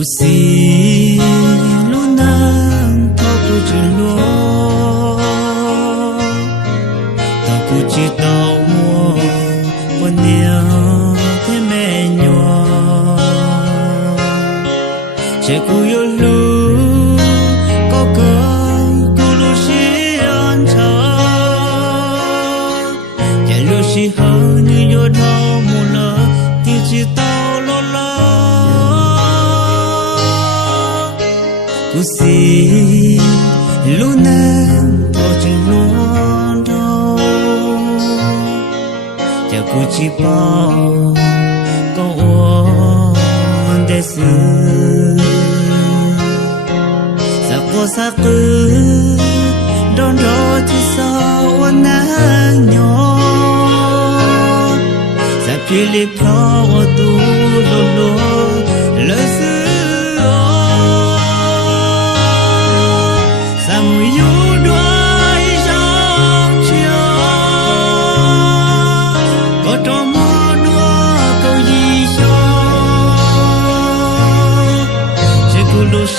Kusi lunang to kujulo to kujito mo punya te menyo che kuyulu ko ko kulusian cha ya lu si ha ni yo tho mu la ti chi tao lo la Kusi lunang to chilon do ya kuchi pa ko on desu saku don do chi sa wana nyo sa pili pro tu lo lo le su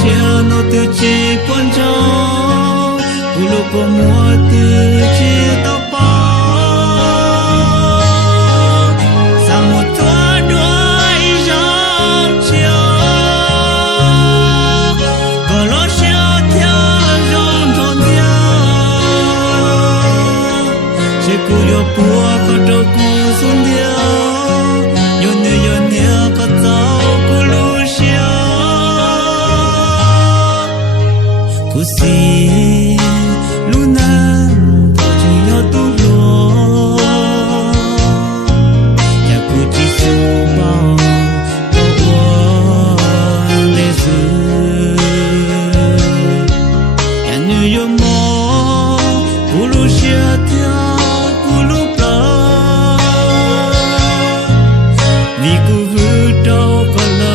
Siano tu chi quan trọng, culo có mua tu chi tao pa, sa một tua đuôi gió chiều, có lo siêu theo rong thon theo, chỉ culo bùa có đâu cu xuân theo, yon nè có tao culo siêu. Kusi lunang to yo tu lo ya kuchi su ba to wo le su ya nu yo mo kulu sia tia kulu pla ni ku hu to ko la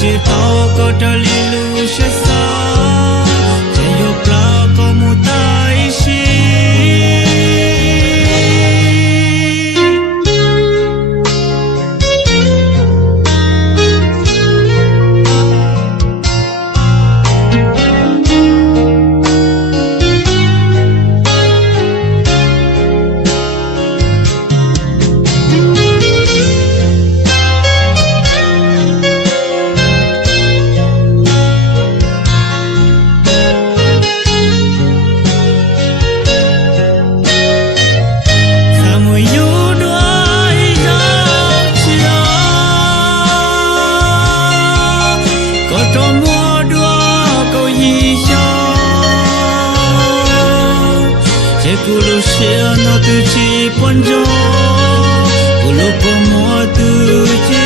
chỉ tao có trở lilu sẽ xa chỉ yêu pla có một tai si Kulo siano tu chi ponjo, kulo pomo tu chi